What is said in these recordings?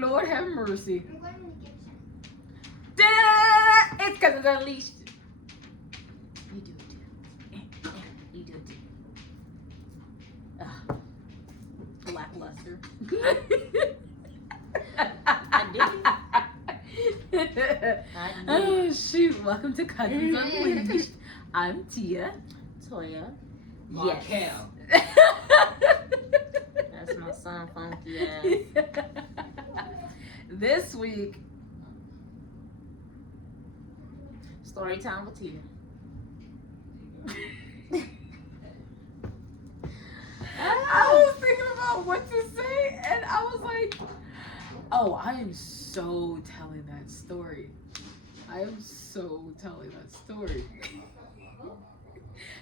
Lord have mercy. I'm going in the kitchen. It's because it's unleashed. You do it too. You do it too. Lackluster. I did. Oh shoot! Welcome to Cousins Unleashed. I'm Tia. Toya. Yes. That's my son, funky ass. This week, Storytime with Tia. I was thinking about what to say, and I was like, "Oh, I am so telling that story. I am so telling that story."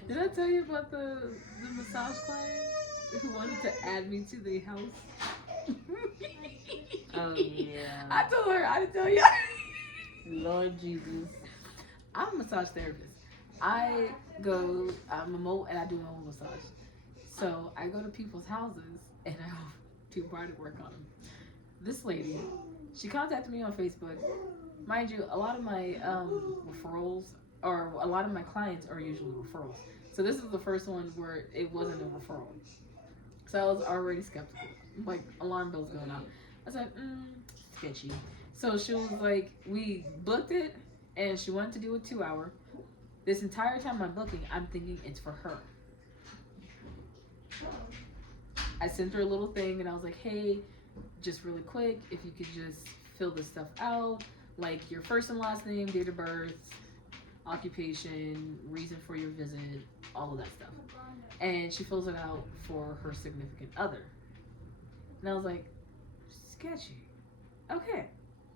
Did I tell you about the massage client who wanted to add me to the house? Oh, yeah. I told her. I didn't tell you. Lord Jesus. I'm a massage therapist. I'm and I do my own massage. So I go to people's houses and I do body work on them. This lady, she contacted me on Facebook. Mind you, a lot of my referrals, or a lot of my clients are usually referrals. So this is the first one where it wasn't a referral. So I was already skeptical. Like, alarm bells going off. I was like, sketchy. So she was like, we booked it, and she wanted to do a 2-hour. This entire time I'm booking, I'm thinking it's for her. I sent her a little thing, and I was like, hey, just really quick, if you could just fill this stuff out, like your first and last name, date of birth, occupation, reason for your visit, all of that stuff. And she fills it out for her significant other. And I was like, sketchy. Okay,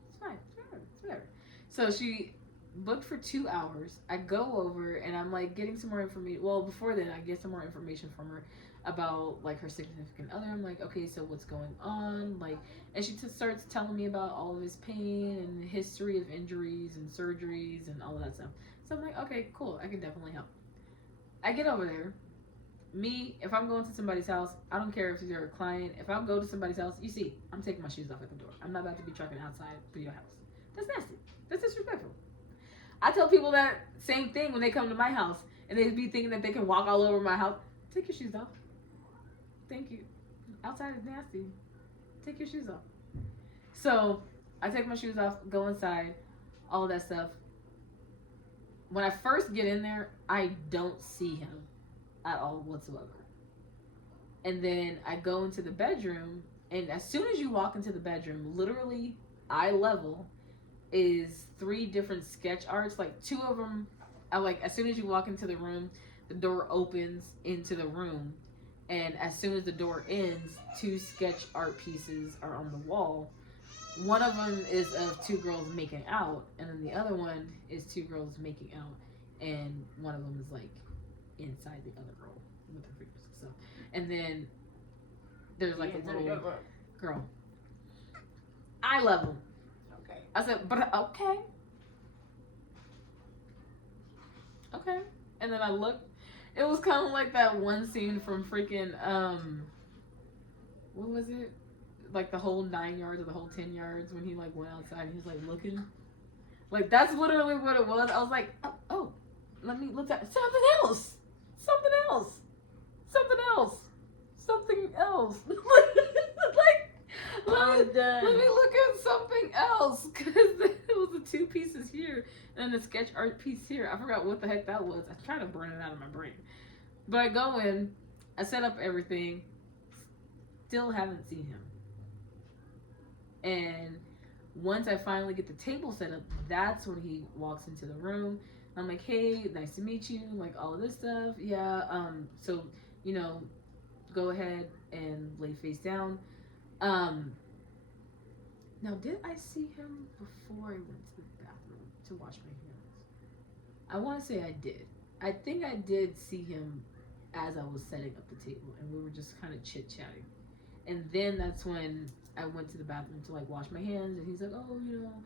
it's fine, it's whatever. So she booked for 2 hours. I go over and I'm like getting some more information. Well, before then, I get some more information from her about like her significant other. I'm like, okay, so what's going on? Like, and she starts telling me about all of his pain and history of injuries and surgeries and all of that stuff. So I'm like, okay, cool, I can definitely help. I get over there. Me, if I'm going to somebody's house, I don't care if you're a client. If I go to somebody's house, you see, I'm taking my shoes off at the door. I'm not about to be trucking outside through your house. That's nasty. That's disrespectful. I tell people that same thing when they come to my house and they be thinking that they can walk all over my house. Take your shoes off. Thank you. Outside is nasty. Take your shoes off. So I take my shoes off, go inside, all of that stuff. When I first get in there, I don't see him at all whatsoever. And then I go into the bedroom, and as soon as you walk into the bedroom, literally eye level is 3 different sketch arts. Like 2 of them, as soon as you walk into the room, the door opens into the room, and as soon as the door ends, 2 sketch art pieces are on the wall. One of them is of 2 girls making out, and then the other one is 2 girls making out, and one of them is like inside the other girl with her fingers and stuff. And then there's like a little girl. Eye level. Okay. I said, but okay. Okay. And then I looked. It was kind of like that one scene from freaking, what was it? Like the whole 9 yards or the whole 10 yards when he like went outside and he was like looking. Like that's literally what it was. I was like, oh, let me look at something else. Something else. Something else. Something else. Like, let me look at something else. Because it was the 2 pieces here and the sketch art piece here. I forgot what the heck that was. I tried to burn it out of my brain. But I go in, I set up everything, still haven't seen him. And once I finally get the table set up, that's when he walks into the room. I'm like, hey, nice to meet you, like all of this stuff. Yeah, so, you know, go ahead and lay face down. Now, did I see him before I went to the bathroom to wash my hands? I want to say I did. I think I did see him as I was setting up the table, and we were just kind of chit-chatting. And then that's when I went to the bathroom to like wash my hands, and he's like, oh, you know,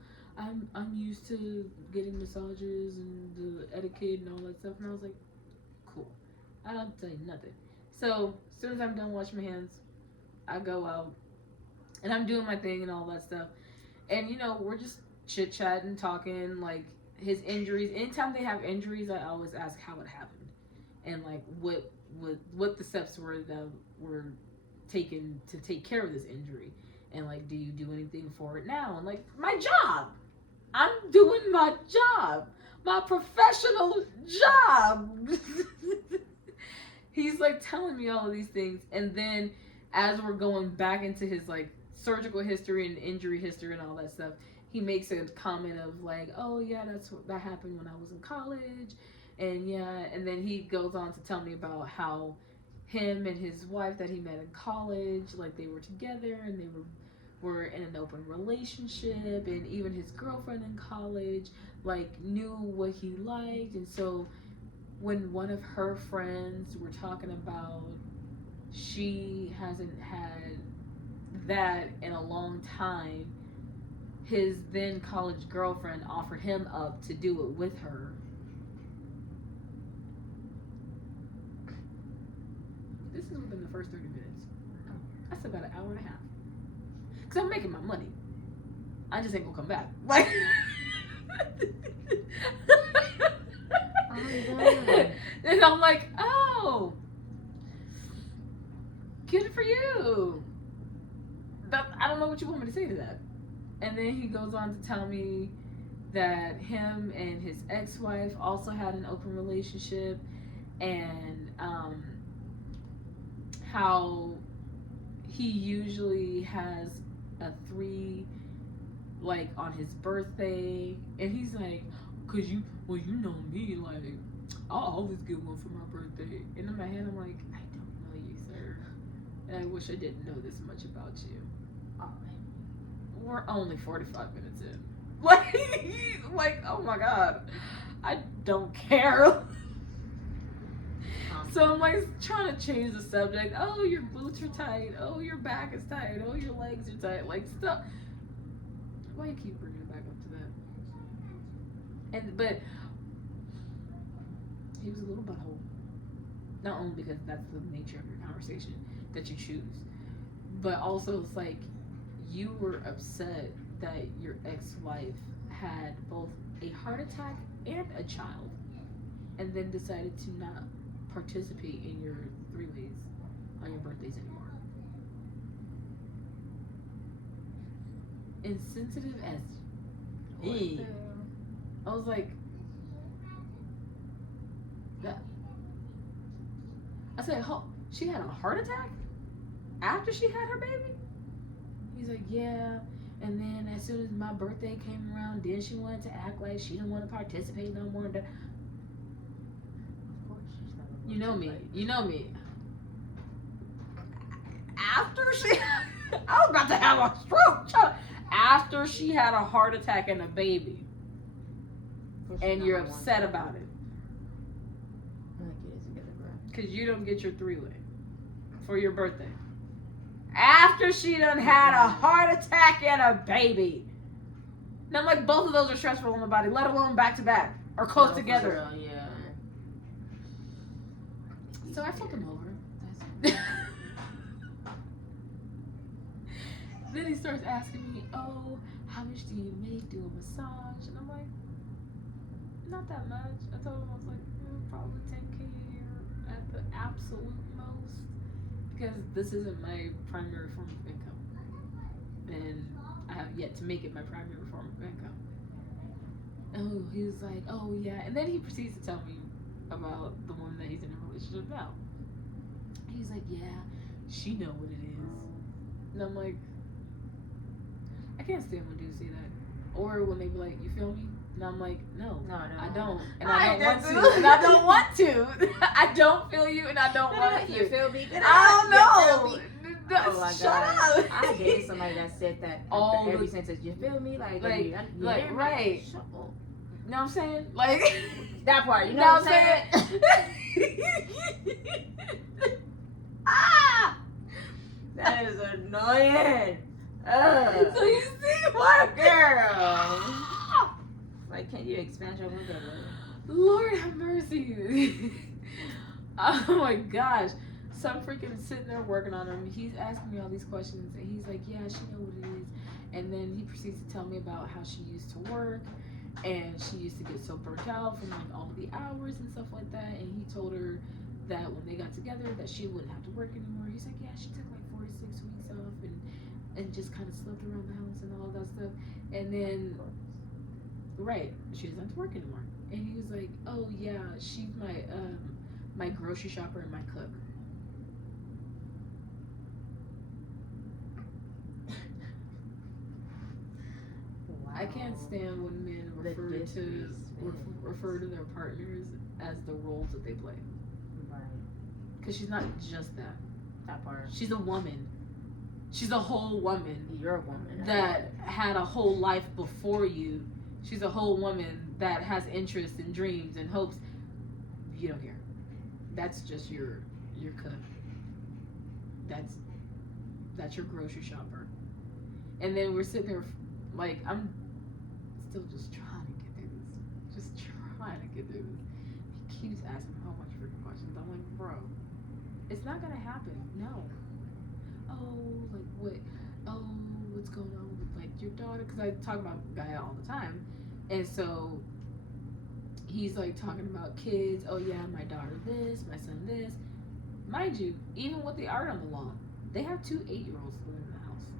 I'm used to getting massages and the etiquette and all that stuff. And I was like, cool. I don't tell you nothing. So as soon as I'm done washing my hands, I go out. And I'm doing my thing and all that stuff. And, you know, we're just chit-chatting, talking, like, his injuries. Anytime they have injuries, I always ask how it happened. And, like, what the steps were that were taken to take care of this injury. And, like, do you do anything for it now? And, like, my job. I'm doing my job. My professional job. He's, like, telling me all of these things. And then as we're going back into his, like, surgical history and injury history and all that stuff, he makes a comment of, like, oh, yeah, that happened when I was in college. And, yeah, and then he goes on to tell me about how him and his wife that he met in college, like, they were together and they were in an open relationship, and even his girlfriend in college, like, knew what he liked. And so when one of her friends were talking about she hasn't had that in a long time, his then college girlfriend offered him up to do it with her. This is within the first 30 minutes. That's about an hour and a half. Because I'm making my money. I just ain't gonna come back. Like, and I'm like, oh, good for you. I don't know what you want me to say to that. And then he goes on to tell me that him and his ex-wife also had an open relationship, and how he usually has a 3, like, on his birthday. And he's like, you know me, like, I'll always get one for my birthday. And in my head, I'm like, I don't know you, sir. And I wish I didn't know this much about you. We're only 45 minutes in. Like, oh my God, I don't care. So I'm like trying to change the subject. Oh, your boots are tight. Oh, your back is tight. Oh, your legs are tight. Like, stuff. Why you keep bringing it back up to that? But he was a little butthole. Not only because that's the nature of your conversation that you choose, but also it's like you were upset that your ex-wife had both a heart attack and a child, and then decided to not participate in your 3-ways on your birthdays anymore. Insensitive as E. I was like, that. I said, she had a heart attack after she had her baby? He's like, yeah. And then as soon as my birthday came around, then she wanted to act like she didn't want to participate no more. Of course, she's not. You know me. You know me. After she, I was about to have a stroke. After she had a heart attack and a baby, and you're upset about it. Because you don't get your 3-way for your birthday. After she done had a heart attack and a baby. Now, like, both of those are stressful on the body, let alone back to back or close together. Yeah. So I flipped him over. Then he starts asking me, oh, how much do you make? Do a massage? And I'm like, not that much. I told him, I was like, probably 10K a year at the absolute most. Because this isn't my primary form of income. And I have yet to make it my primary form of income. Oh, he was like, oh yeah. And then he proceeds to tell me about the woman that he's in a relationship now. He's like, yeah, she know what it is. And I'm like, I can't stand when dudes say that. Or when they be like, you feel me? And I'm like, no, I don't. And I don't want to. And I don't want to. I don't feel you and I don't want to. You feel me? I don't know. Oh my Shut God. up. I dated somebody that said that every sentence. You feel me? Like right. Shut up. You know what I'm saying? Like, that part. You know what I'm saying? Ah! That is annoying. So you see what? Girl. Like, can you expand your vocabulary? Lord have mercy. Oh my gosh. So I'm freaking sitting there working on him. He's asking me all these questions, and he's like, "Yeah, she know what it is." And then he proceeds to tell me about how she used to work, and she used to get so burnt out from like all of the hours and stuff like that. And he told her that when they got together, that she wouldn't have to work anymore. He's like, "Yeah, she took like 4 to 6 weeks off, and just kind of slept around the house and all that stuff." And then, right, she doesn't have to work anymore. And he was like, "Oh yeah, she's my grocery shopper and my cook." Wow. I can't stand when men refer to their partners as the roles that they play. Right. Because she's not just that. That part. She's a woman. She's a whole woman. You're a woman. That had a whole life before you. She's a whole woman that has interests and dreams and hopes. You don't care. That's just your cook. That's your grocery shopper. And then we're sitting there, like, I'm still just trying to get through this. Just trying to get through this. He keeps asking a whole bunch of freaking questions. I'm like, bro, it's not gonna happen. No. Oh, like what? Oh, what's going on with like your daughter? Because I talk about Gaia all the time, and so he's like talking about kids. Oh yeah, my daughter this, my son this. Mind you, even with the art on the wall, they have 2 8-year-olds living in the house.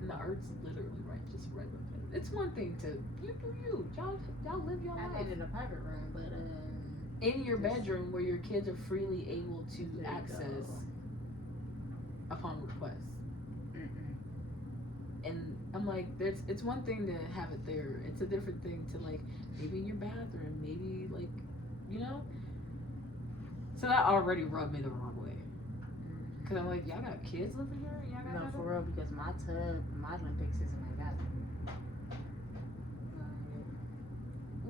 And the art's literally just right up there. It's one thing to you do you. Y'all live your life. I live in a private room, but in your bedroom where your kids are freely able to access upon request. And I'm like, it's one thing to have it there. It's a different thing to like maybe in your bathroom, maybe like, you know. So that already rubbed me the wrong way. Cause I'm like, y'all got kids living here? Y'all got no, for real, because my Olympics is in my bathroom.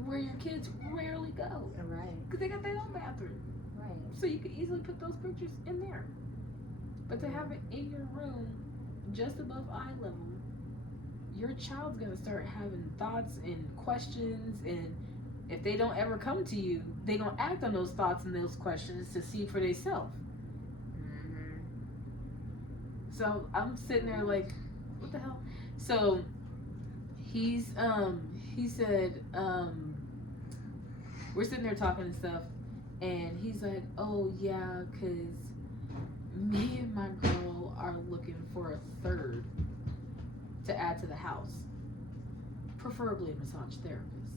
Where your kids rarely go. Right. Cause they got their own bathroom. Right. So you could easily put those pictures in there. But to have it in your room, just above eye level, your child's gonna start having thoughts and questions, and if they don't ever come to you, they gonna act on those thoughts and those questions to see for themselves. So I'm sitting there like, what the hell? So he said, we're sitting there talking and stuff, and he's like, oh yeah, cause me and my girl are looking for a third to add to the house, preferably a massage therapist.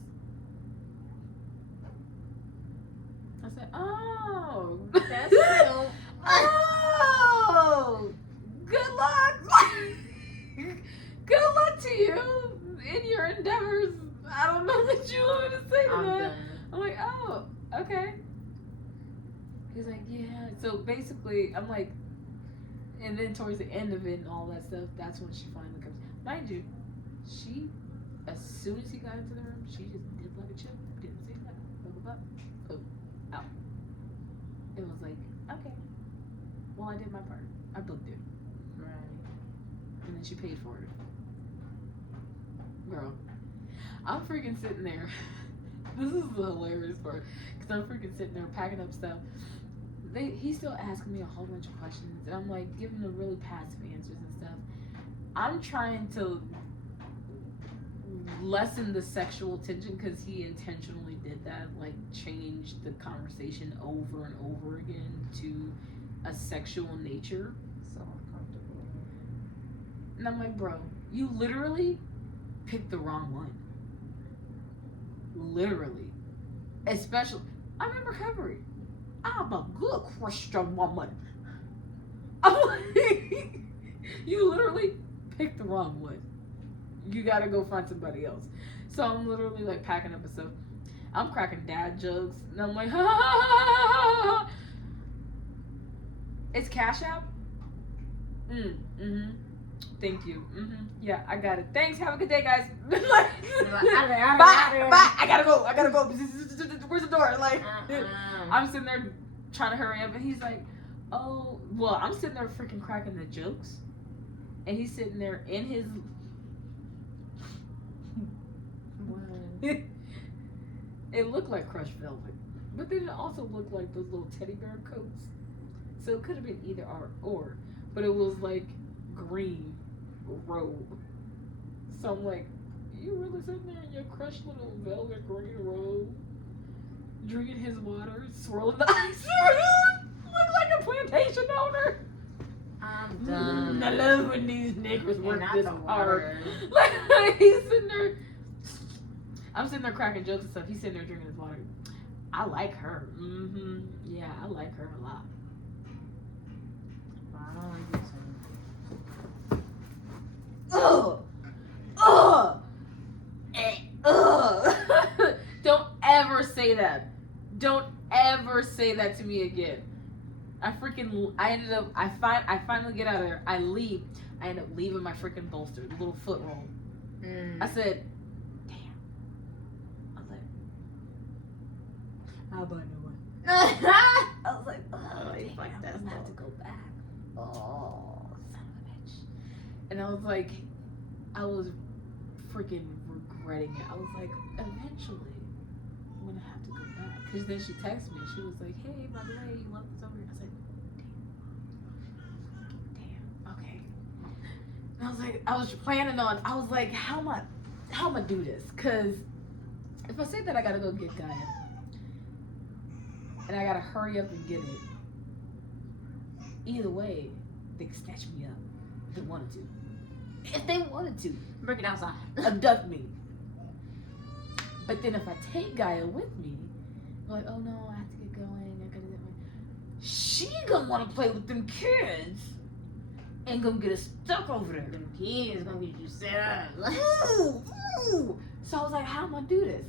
I said, oh, That's real. Oh, good luck. Good luck to you in your endeavors. I don't know what you want me to say to that. I'm like, oh, okay. He's like, yeah. So basically, I'm like, and then towards the end of it and all that stuff, that's when she finally comes. Mind you, she, as soon as he got into the room, she just did like a chip, didn't say that, blah, out. It was like, okay, well, I did my part. I booked it. Right. And then she paid for it. Girl, I'm freaking sitting there. This is the hilarious part. Because I'm freaking sitting there packing up stuff. He's still asking me a whole bunch of questions. And I'm like giving him really passive answers and stuff. I'm trying to lessen the sexual tension because he intentionally did that. Like changed the conversation over and over again to a sexual nature. So uncomfortable. And I'm like, bro, you literally picked the wrong one. Literally. Especially, I'm in recovery. I'm a good Christian woman. I'm like, you literally picked the wrong one. You gotta go find somebody else. So I'm literally like packing up and stuff. I'm cracking dad jokes. And I'm like, ha ha ha ha ha. It's Cash App? Thank you. Yeah, I got it. Thanks. Have a good day, guys. Bye. I gotta go. Where's the door? Like, I'm sitting there trying to hurry up, and he's like, oh, well, I'm sitting there freaking cracking the jokes, and he's sitting there in his. It looked like crushed velvet. But then it also looked like those little teddy bear coats. So it could have been either or. But it was like green robe. So I'm like, you really sitting there in your crushed little velvet green robe, drinking his water, swirling the ice for him? Look like a plantation owner. I'm done. I love when these niggas work not this the hard. water. Like, he's sitting there. I'm sitting there cracking jokes and stuff. He's sitting there drinking his water. I like her. Yeah, I like her a lot. I don't want to do Ugh! Ugh! Ugh! Don't ever say that. Don't ever say that to me again. I finally get out of there. I leave. I end up leaving my freaking bolster, the little foot roll. I said, damn. I was like, I'll buy new one. I was like, oh, damn, fuck that. I'm I have to go back. Oh, son of a bitch. And I was like, I was freaking regretting it. I was like, eventually, I'm gonna have to go back. Because then she texted me. She was like, hey, by the way, you left this over here. I said, damn, okay. And I was like, I was planning on, I was like, how am I gonna do this? Because if I say that I gotta go get Gaia, and I gotta hurry up and get it, either way, they could snatch me up if they wanted to. If they wanted to. Bring it outside. Abduct me. But then if I take Gaia with me, I'm like, oh no, I have to get going. I gotta get my... She gonna wanna play with them kids and gonna get us stuck over there. Them kids gonna get you set up. Ooh, ooh. So I was like, how am I do this?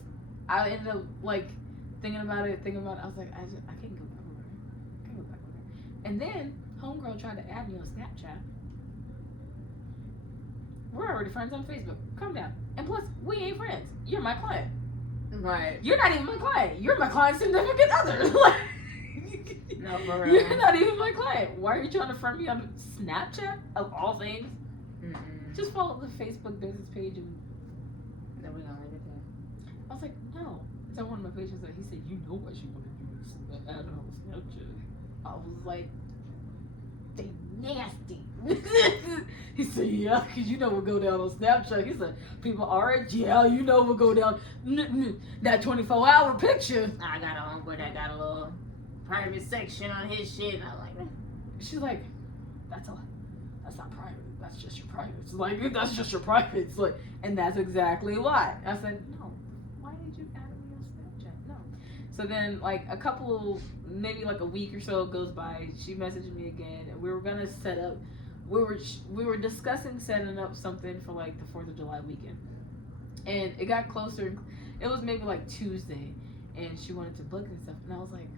I ended up like thinking about it. I was like, I can't go back over there. Can't go back over there. And then homegirl tried to add me on Snapchat. We're already friends on Facebook. Calm down. And plus, we ain't friends. You're my client. Right. You're not even my client. You're my client's significant other. Like, No, for real. you're not even my client. Why are you trying to friend me on Snapchat of all things? Just follow the Facebook business page and No, we gonna leave it there. I was like, no. So one of my patients said, he said, you know what she wanted to do is add her on Snapchat. I was like, they nasty. He said, yeah, because you know what go down on Snapchat. He said, people are, yeah, you know what go down. That 24-hour picture. I got a homeboy that got a little private section on his shit. And I'm like, She's like, that's not private. That's just your private. It's like, that's just your private. It's like, and that's exactly why. I said, no. Why did you add me on Snapchat? No. So then, like, maybe like a week or so goes by. She messaged me again, and we were gonna set up. We were discussing setting up something for like the 4th of July weekend, and it got closer. It was maybe like Tuesday, and she wanted to book and stuff, and I was like,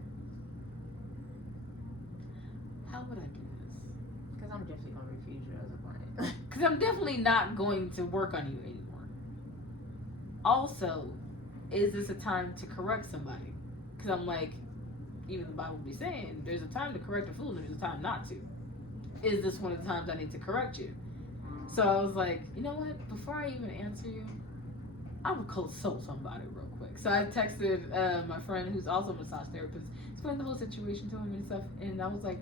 how would I do this? because I'm definitely gonna refuse you as a client. Because I'm definitely not going to work on you anymore. Also, is this a time to correct somebody? Because I'm like, even the Bible be saying, there's a time to correct a fool and there's a time not to. Is this one of the times I need to correct you? So I was like, you know what? Before I even answer you, I would consult somebody real quick. So I texted my friend who's also a massage therapist, explained the whole situation to him and stuff, and I was like,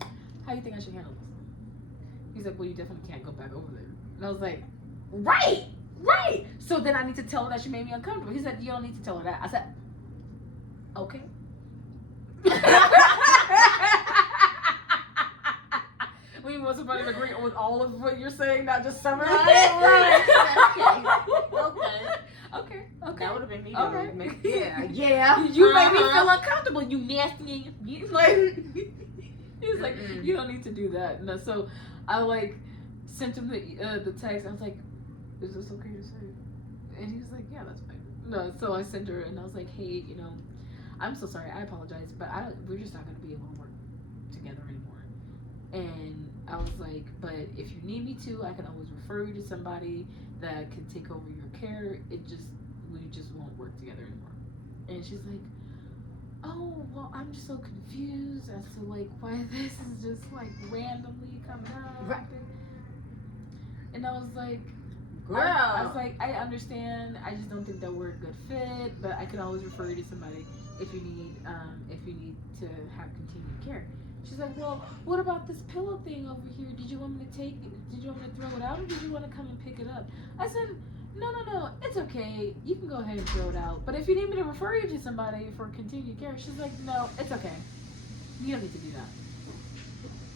how do you think I should handle this? He's like, well, you definitely can't go back over there. And I was like, right. So then I need to tell her that she made me uncomfortable. He said, you don't need to tell her that. I said, okay. We want somebody to agree with all of what you're saying, not just summarize. Okay. That would have been me. Okay. Yeah. You made me feel uncomfortable. You nasty. Like, he was like, you don't need to do that. No, so I like sent him the text. I was like, is this okay to say? And he was like, yeah, that's fine. No, so I sent her and I was like, hey, I'm so sorry. I apologize, but we're just not gonna be able to work together anymore. And I was like, but if you need me to, I can always refer you to somebody that can take over your care. We just won't work together anymore. And she's like, oh, well, I'm just so confused as to like why this is just like randomly coming up. Right. And I was like, Girl. I was like, I understand. I just don't think that we're a good fit, but I can always refer you to somebody. if you need to have continued care. She's like, well, what about this pillow thing over here? Did you want me to take it? Did you want me to throw it out, or did you want to come and pick it up? I said, no, it's okay. You can go ahead and throw it out. But if you need me to refer you to somebody for continued care, she's like, no, it's okay. You don't need to do that.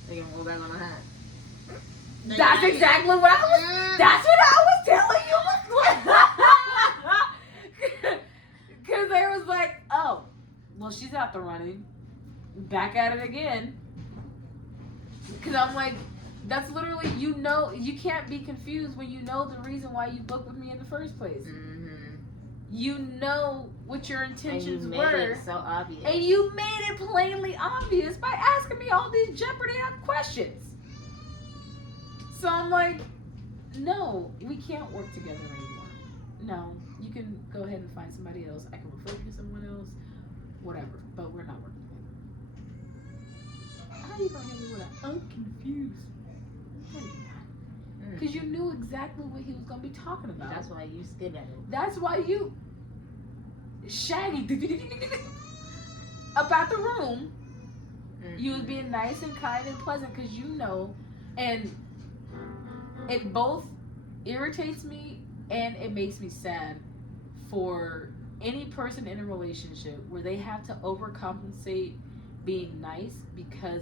They can roll back on the hat. That's exactly what I was. That's what I was telling you. Because they was like, oh, well, she's out the running. Back at it again. Because I'm like, that's literally, you can't be confused when you know the reason why you booked with me in the first place. Mm-hmm. You know what your intentions and you were. made it so obvious. And you made it plainly obvious by asking me all these Jeopardy questions. So I'm like, no, we can't work together anymore. No, you can go ahead and find somebody else. I can refer you to someone else, whatever. But we're not working together. How are you gonna hit me with I'm confused? Because you knew exactly what he was gonna be talking about. That's why you stood at it. That's why you shaggy about the room. Mm-hmm. You was being nice and kind and pleasant because you know, and it both irritates me and it makes me sad for any person in a relationship where they have to overcompensate being nice because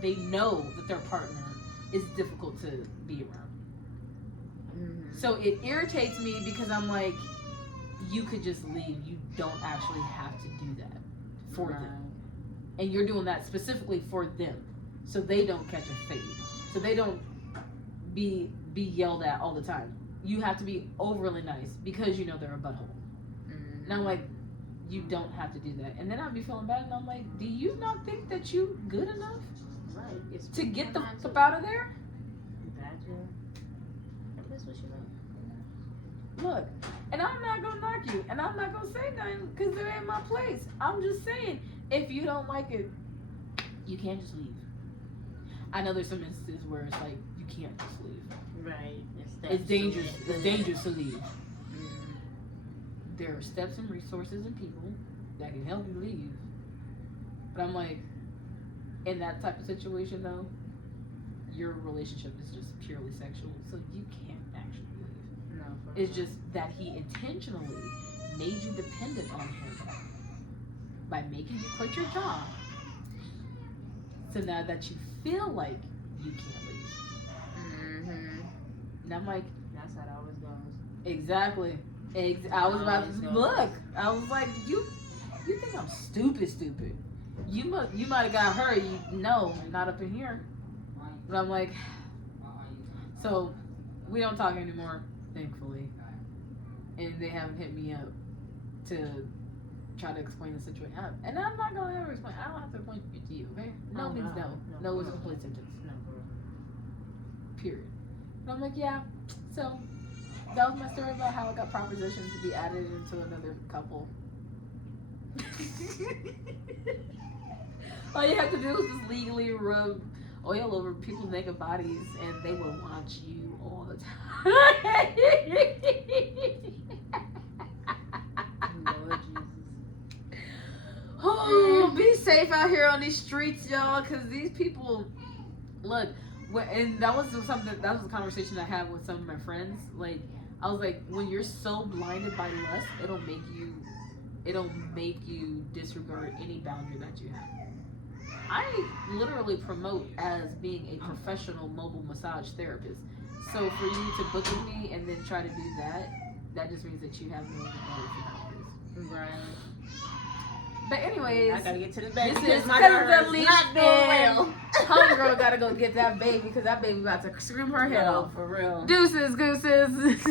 they know that their partner is difficult to be around. Mm-hmm. So it irritates me because I'm like, you could just leave. You don't actually have to do that for them. And you're doing that specifically for them. So they don't catch a fade. So they don't be yelled at all the time. You have to be overly nice because you know they're a butthole. Mm-hmm. And I'm like, you don't have to do that. And then I'd be feeling bad and I'm like, do you not think that you good enough? Right. It's to get the fuck out of there? That's what you like. Look, and I'm not gonna knock you, and I'm not gonna say nothing because it ain't my place. I'm just saying, if you don't like it, you can't just leave. I know there's some instances where it's like you can't just leave. Right. It's dangerous. It's dangerous to leave. Mm-hmm. There are steps and resources and people that can help you leave. But I'm like, in that type of situation though, your relationship is just purely sexual, so you can't actually leave. No, it's just that he intentionally made you dependent on him by making you quit your job. So now that you feel like you can't leave. Mm-hmm. And I'm like, that's how it always goes. Exactly. I was about to look. I was like, you think I'm stupid? You might have got her. Not up in here. But I'm like, so we don't talk anymore, thankfully. And they haven't hit me up to try to explain the situation. And I'm not going to ever explain. I don't have to explain it to you, okay? No means no. No is a complete sentence. No. Period. And I'm like, yeah. So that was my story about how I got propositioned to be added into another couple. All you have to do is just legally rub oil over people's naked bodies and they will watch you all the time. Lord Jesus. Oh, be safe out here on these streets, y'all, because these people, look, and that was a conversation I had with some of my friends. Like, I was like, when you're so blinded by lust, it'll make you disregard any boundary that you have. I literally promote as being a professional mobile massage therapist. So for you to book with me and then try to do that just means that you have no regard for boundaries. Right. But anyways, I gotta get to the baby. This is my girl the leash not doing well. Homegirl gotta go get that baby because that baby about to scream her head off. For real. Deuces, gooses.